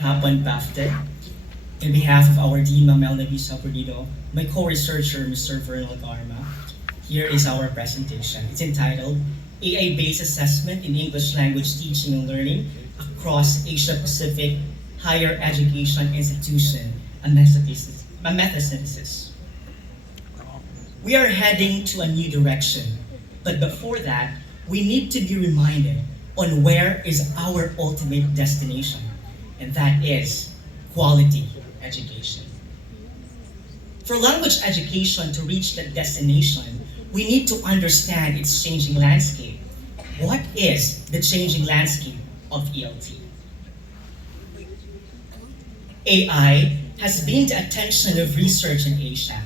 Hapon PAFTE. On behalf of our Dean, Ma'am Melody Saporito, my co-researcher, Mr. Vernal Garma, here is our presentation. It's entitled AI-Based Assessment in English Language Teaching and Learning Across Asia-Pacific Higher Education Institution, a meta-synthesis. We are heading to a new direction, but before that, we need to be reminded on where is our ultimate destination, and that is quality education. For language education to reach that destination, we need to understand its changing landscape. What is the changing landscape of ELT? AI has been the attention of research in Asia.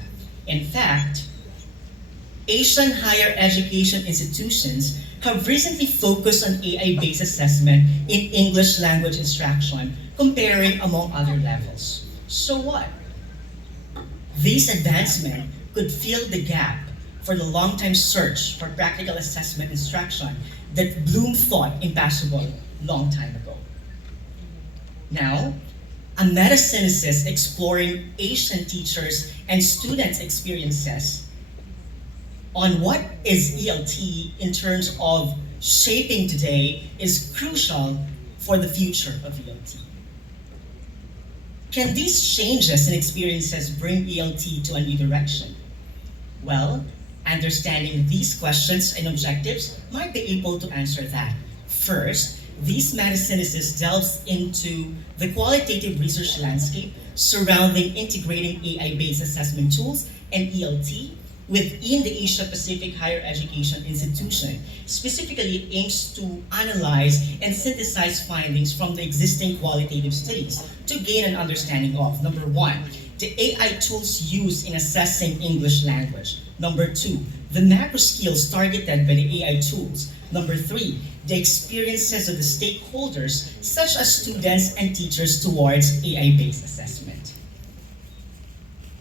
In fact, Asian higher education institutions have recently focused on AI-based assessment in English language instruction, comparing among other levels. So what? This advancement could fill the gap for the long-time search for practical assessment instruction that Bloom thought impossible long time ago. Now, a meta-synthesis exploring Asian teachers and students' experiences on what is ELT in terms of shaping today is crucial for the future of ELT. Can these changes and experiences bring ELT to a new direction? Well, understanding these questions and objectives might be able to answer that. First, this meta-synthesis delves into the qualitative research landscape surrounding integrating AI-based assessment tools and ELT within the Asia-Pacific higher education institution, specifically aims to analyze and synthesize findings from the existing qualitative studies to gain an understanding of, number one, the AI tools used in assessing English language. Number two, the macro skills targeted by the AI tools. Number three, the experiences of the stakeholders, such as students and teachers towards AI-based assessment.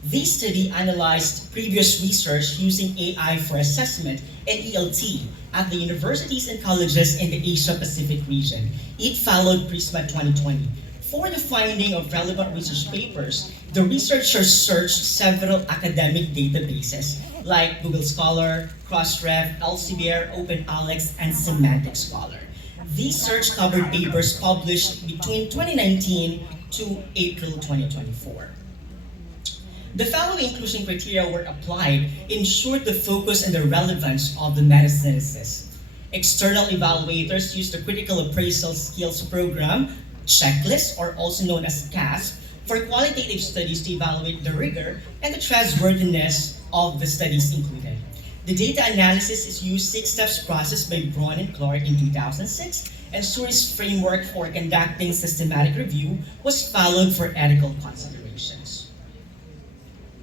This study analyzed previous research using AI for assessment and ELT at the universities and colleges in the Asia-Pacific region. It followed PRISMA 2020. For the finding of relevant research papers, the researchers searched several academic databases like Google Scholar, Crossref, Elsevier, OpenAlex, and Semantic Scholar. These search covered papers published between 2019 to April 2024. The following inclusion criteria were applied ensured the focus and the relevance of the meta-synthesis. External evaluators used the Critical Appraisal Skills Program checklist, or also known as CASP, for qualitative studies to evaluate the rigor and the trustworthiness of the studies included. The data analysis is used 6-steps process by Braun and Clark in 2006, and Suri's framework for conducting systematic review was followed for ethical considerations.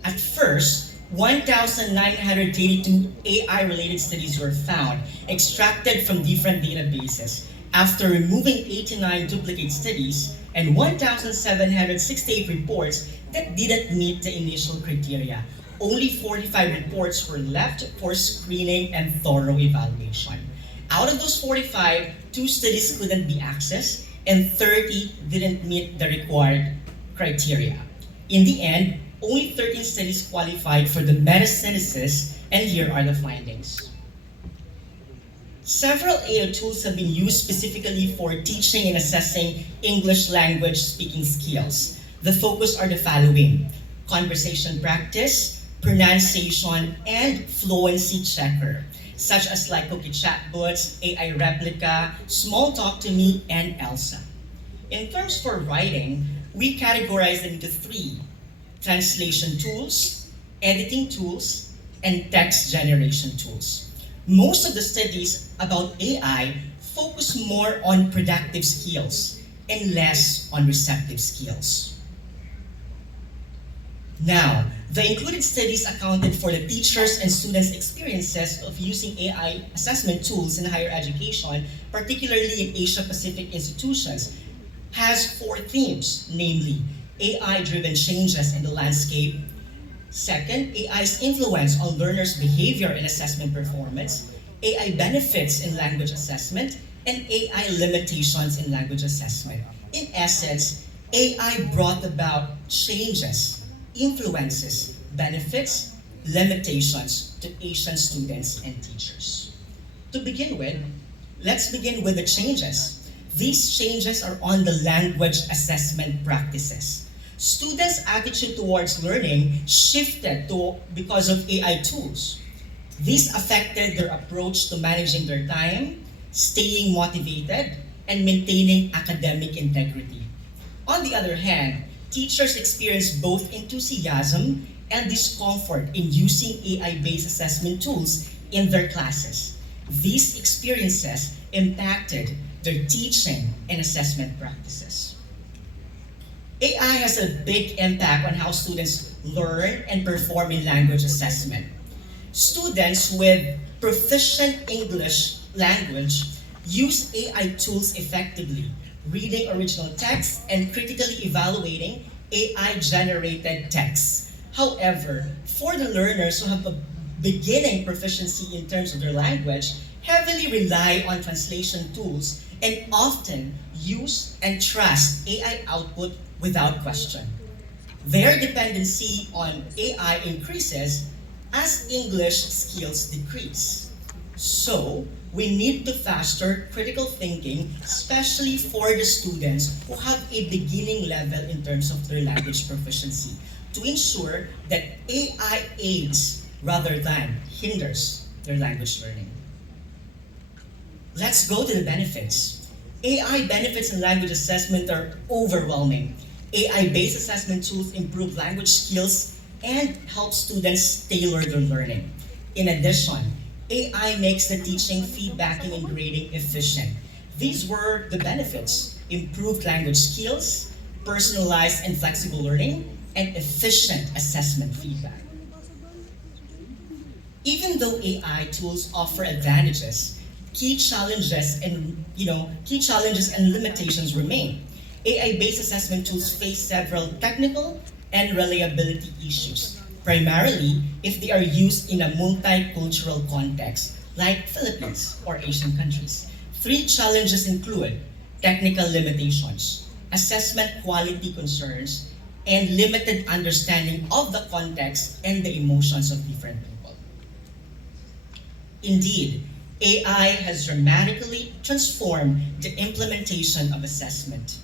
At first, 1,982 AI-related studies were found, extracted from different databases. After removing 89 duplicate studies and 1,768 reports that didn't meet the initial criteria, only 45 reports were left for screening and thorough evaluation. Out of those 45, 2 studies couldn't be accessed and 30 didn't meet the required criteria. In the end, only 13 studies qualified for the meta-synthesis, and here are the findings. Several AI tools have been used specifically for teaching and assessing English language speaking skills. The focus are the following: conversation practice, pronunciation, and fluency checker, such as like Cookie Chatbots, AI Replica, Small Talk to Me, and Elsa. In terms for writing, we categorize them into 3: translation tools, editing tools, and text generation tools. Most of the studies about AI focus more on productive skills and less on receptive skills. Now, the included studies accounted for the teachers' and students' experiences of using AI assessment tools in higher education, particularly in Asia-Pacific institutions, has 4 themes, namely AI-driven changes in the landscape. Second, AI's influence on learners' behavior and assessment performance. AI benefits in language assessment. And AI limitations in language assessment. In essence, AI brought about changes, influences, benefits, limitations to Asian students and teachers. To begin with, let's begin with the changes. These changes are on the language assessment practices. Students' attitude towards learning shifted because of AI tools. This affected their approach to managing their time, staying motivated, and maintaining academic integrity. On the other hand, teachers experienced both enthusiasm and discomfort in using AI-based assessment tools in their classes. These experiences impacted their teaching and assessment practices. AI has a big impact on how students learn and perform in language assessment. Students with proficient English language use AI tools effectively, reading original text and critically evaluating AI-generated texts. However, for the learners who have a beginning proficiency in terms of their language, heavily rely on translation tools and often use and trust AI output without question. Their dependency on AI increases as English skills decrease. So, we need to foster critical thinking, especially for the students who have a beginning level in terms of their language proficiency, to ensure that AI aids rather than hinders their language learning. Let's go to the benefits. AI benefits in language assessment are overwhelming. AI-based assessment tools improve language skills and help students tailor their learning. In addition, AI makes the teaching, feedbacking, and grading efficient. These were the benefits: improved language skills, personalized and flexible learning, and efficient assessment feedback. Even though AI tools offer advantages, key challenges and limitations remain. AI-based assessment tools face several technical and reliability issues, primarily if they are used in a multicultural context, like Philippines or Asian countries. Three challenges include technical limitations, assessment quality concerns, and limited understanding of the context and the emotions of different people. Indeed, AI has dramatically transformed the implementation of assessment.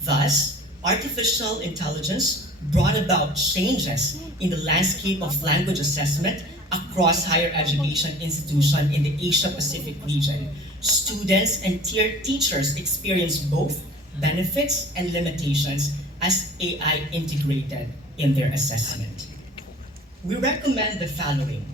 Thus, artificial intelligence brought about changes in the landscape of language assessment across higher education institutions in the Asia-Pacific region. Students and teachers experience both benefits and limitations as AI integrated in their assessment. We recommend the following.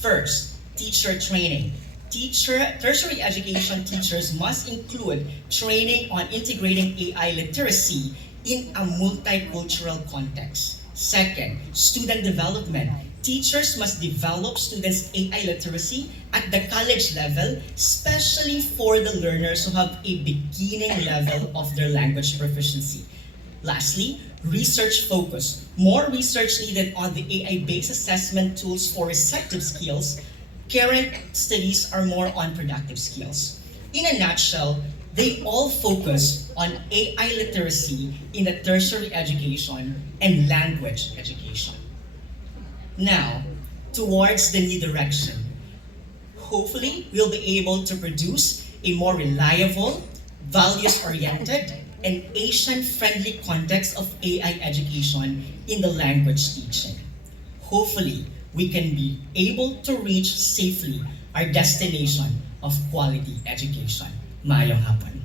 First, teacher training. Tertiary education teachers must include training on integrating AI literacy in a multicultural context. Second, student development. Teachers must develop students' AI literacy at the college level, especially for the learners who have a beginning level of their language proficiency. Lastly, research focus. More research needed on the AI-based assessment tools for receptive skills. Current studies are more on productive skills. In a nutshell, they all focus on AI literacy in the tertiary education and language education. Now, towards the new direction. Hopefully, we'll be able to produce a more reliable, values-oriented, and Asian-friendly context of AI education in the language teaching. Hopefully, we can be able to reach safely our destination of quality education. Maayong hapon.